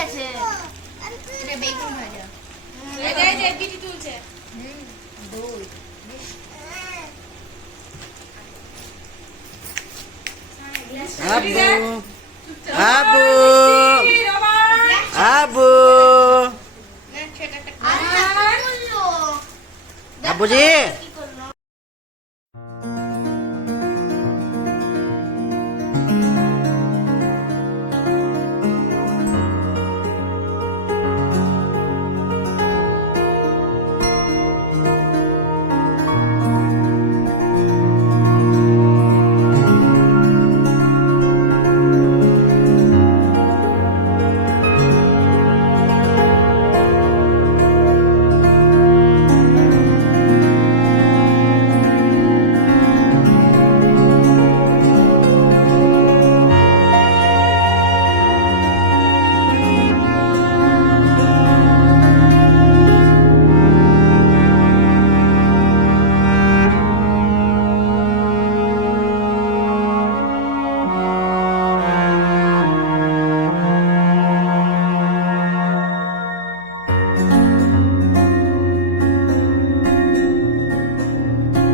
গেছে। এটা বেগুন ভাজা। এই যে পিটি তুলছে। দই। আবু আবু আবু আবুজি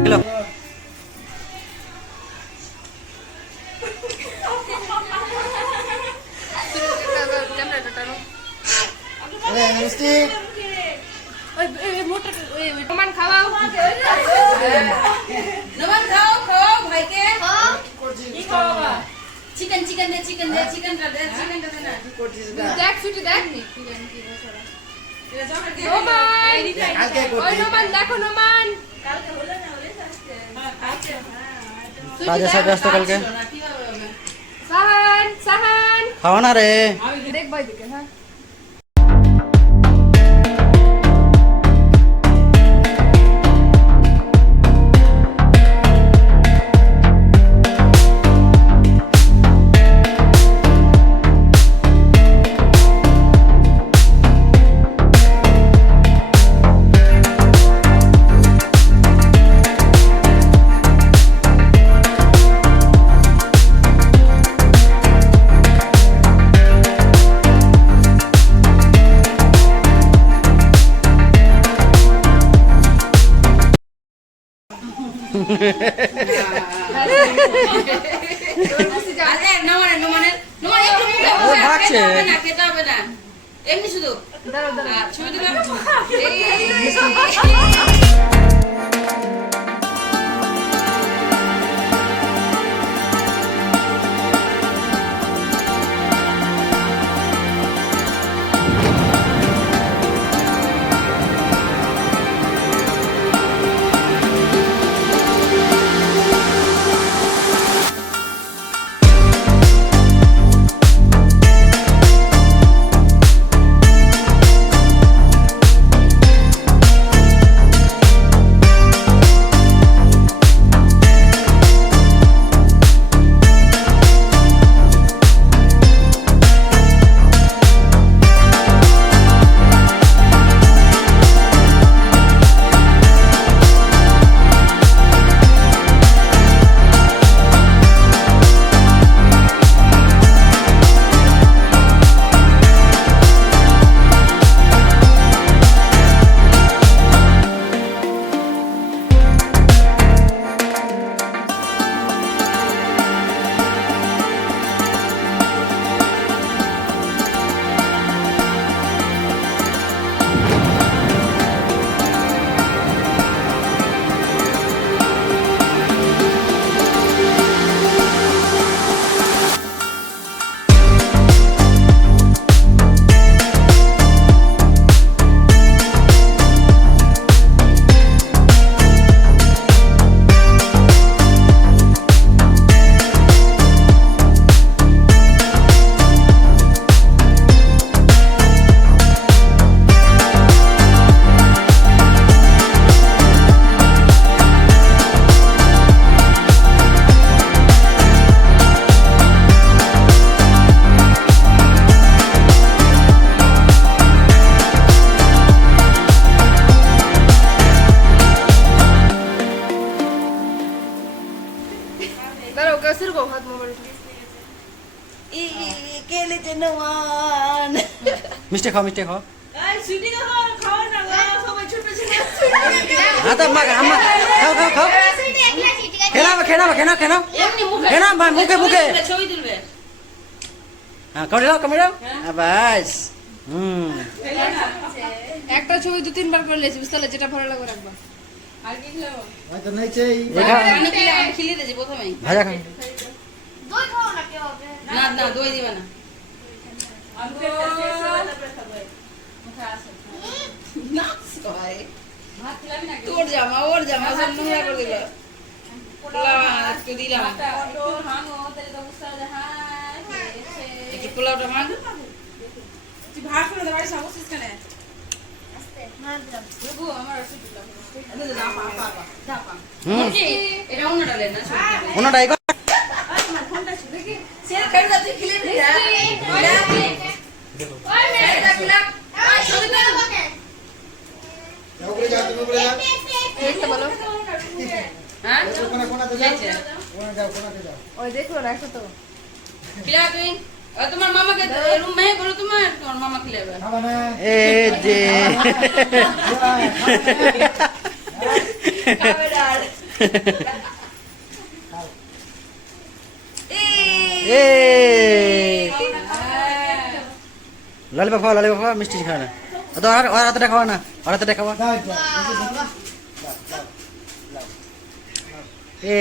হ্যালো মিষ্টি নমান খাওয়াও। নমান খাও খাও ভাইকে। কি খাওয়াবা? চিকেন চিকেন দে চিকেনটা দে চিকেনটা দে না। দেখ ছুটি দেখ নি। নোমান কালকে ওই নোমান দেখো নোমান। কাজে সাথে আসতো কালকে সাহান সাহান খাওয়া না রে দেখ ভাই দিকে হ্যাঁ। এমনি শুধু ছবি দিলাম। কেলেছে নমান মিষ্টি খাও মিষ্টি খাও এই সুইটি খাও না গো সবাই ছোট ছোট হাতে মা আম্মা খাও খাও খাও খেলাও এমনি মুখে খেলাও মুখে মুখে ছবি তুলবে হ্যাঁ কামড়ে দাও বাস একটা ছবি 2-3 বার করে লেছি বুঝতে পারলে যেটা ভালো লাগবে রাখবা আর কি খেলাবো হয়তো নাই আমি খিলে দিয়েছি প্রথমেই ভাজা খাও দই খাও না কেউ হবে না না দই দিবা না আমি পেটটা শেষ হবে তারপরে খাবো মুখে আসে না সবাই ভাত খেলাবি না তোর জামা ওর জামা সব নোংরা করে দিল একটু দিলাম একটু ভাঙো তাহলে তো বুঝতে হবে হ্যাঁ একটু পোলাওটা ভাঙ তুই ভাত করে দে বাড়ি সমস্যা কেন আস্তে মার দাও রঘু আমার রসুন দিলাম এটা না পা পা হুম এটা অন্য ডালে না ওনাটা এই আই আমার ফোনটা ছিল দেখি সে খেলে যাচ্ছে খিলে দিই ওই মেয়েটা খিলা ওই ছবি তুল দেখতে বলো হ্যাঁ ওই দেখো রাখো তো খিলা তুই और तुम्हार मामा के रूम में है बोलो तुम्हार मामा खिलावे এ যে खावे डाल এ ললিপপ খাও মিষ্টি খাও না তো আর হাতে খাওয়া না আর হাতে খাওয়া এ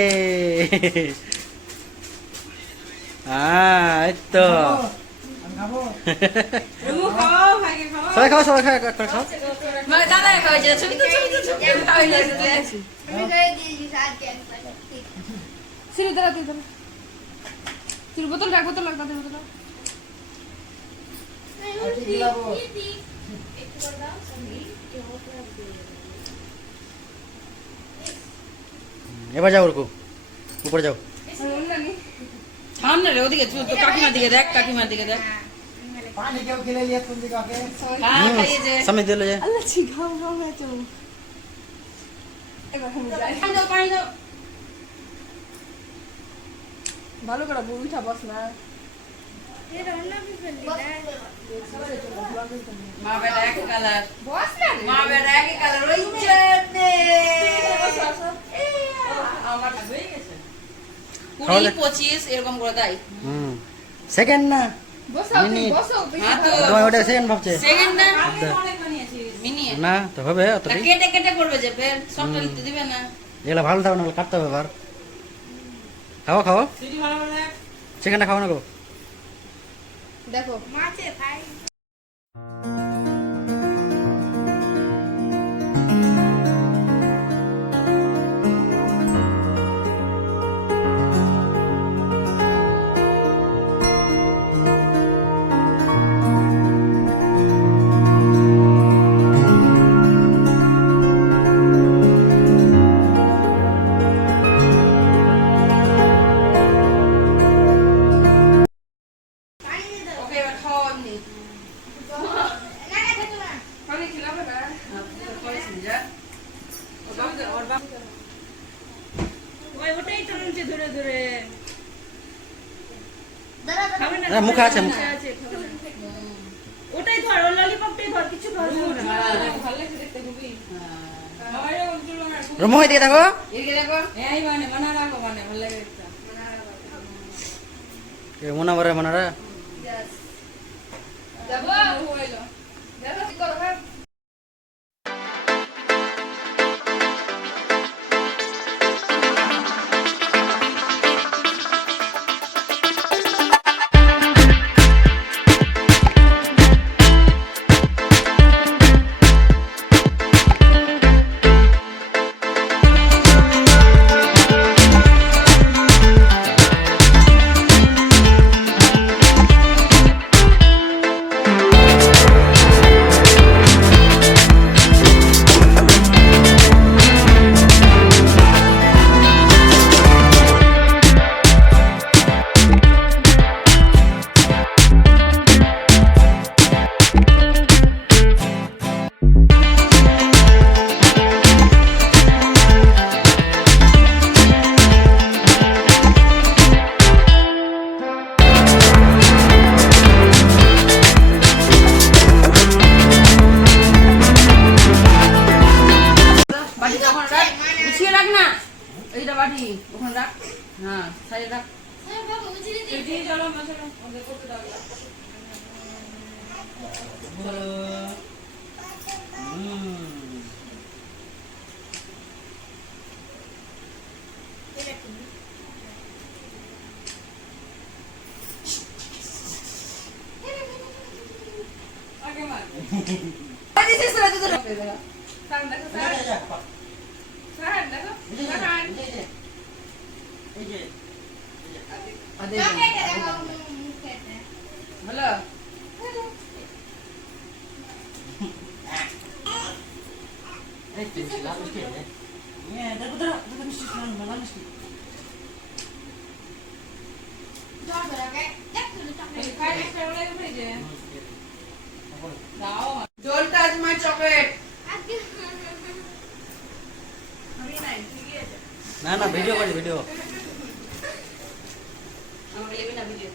এই তো रूम खाओ भागे खाओ সবাই খাও मैं दादा खाओ जे छवि तो खाओ ले আমি করে দিয়েছি সাত কে সিরু দাঁড়া তুই দাঁড়া সিরু বোতল রাখ তাদের বোতল এবার যাও ওরকু উপরে যাও सामने रे ओदिके तो काकीमार दिखे देख पानी क्यों खिला लिया तुम दिखा के हां खाइए जे সামনে দিলে যায় আল্লাহ ঠিক খাও না তো এবার पानी दो ভালো করে উঠা বস না मां बेटा एक कलर বস না मां बेटा एक कलर ওই চটে আমার হয়ে গেছে 20-25 এরকম করে দাই সেকেন্ড না বসাও তুমি মিনিট। বসাও হ্যাঁ তো তোমার ওটা সেকেন্ড ভাবছে সেকেন্ড না আচ্ছা। অনেক বানিয়েছি মিনি না তো হবে অত তা কেটে কেটে করবে যে ফের সবটা নিতে দিবে না এগুলো ভালো থাকবে না কাটতে হবে আবার খাও সিটি ভালো ভালো সেকেন্ডটা খাও না গো দেখো মাছে খাই ওকে এবার খাও আপনি পানি খেলাবে না ওটাই তো নিচে ধরে ধরে দাঁড়া খাবে না মুখে আছে মুখে আছে ওটাই ধর ও ললিপপটাই ধর কিছু ধর না ভালো লাগছে দেখতে খুবই রুমে দিয়ে থাকো এদিকে দেখো এই মানে বানা রাখো মানে ভালো লাগে মনারা যাবো হইলো দেখো কি করো হ্যাঁ ওদের করতে দাও না। আগে মার আরে দিছিস রে তুই সান দেখো সান সান দেখো সান চকলেট দেখো মুখেতে হ্যালো জল ধরাকে দেখ তুই চকলেট খাই একটা বলে ভেজে দাও ডোন্ট টাচ মাই চকলেট আজকে আমি নাই ঠিকই আছে না না ভিডিও করি ভিডিও আমাকে লেবি না ভিডিও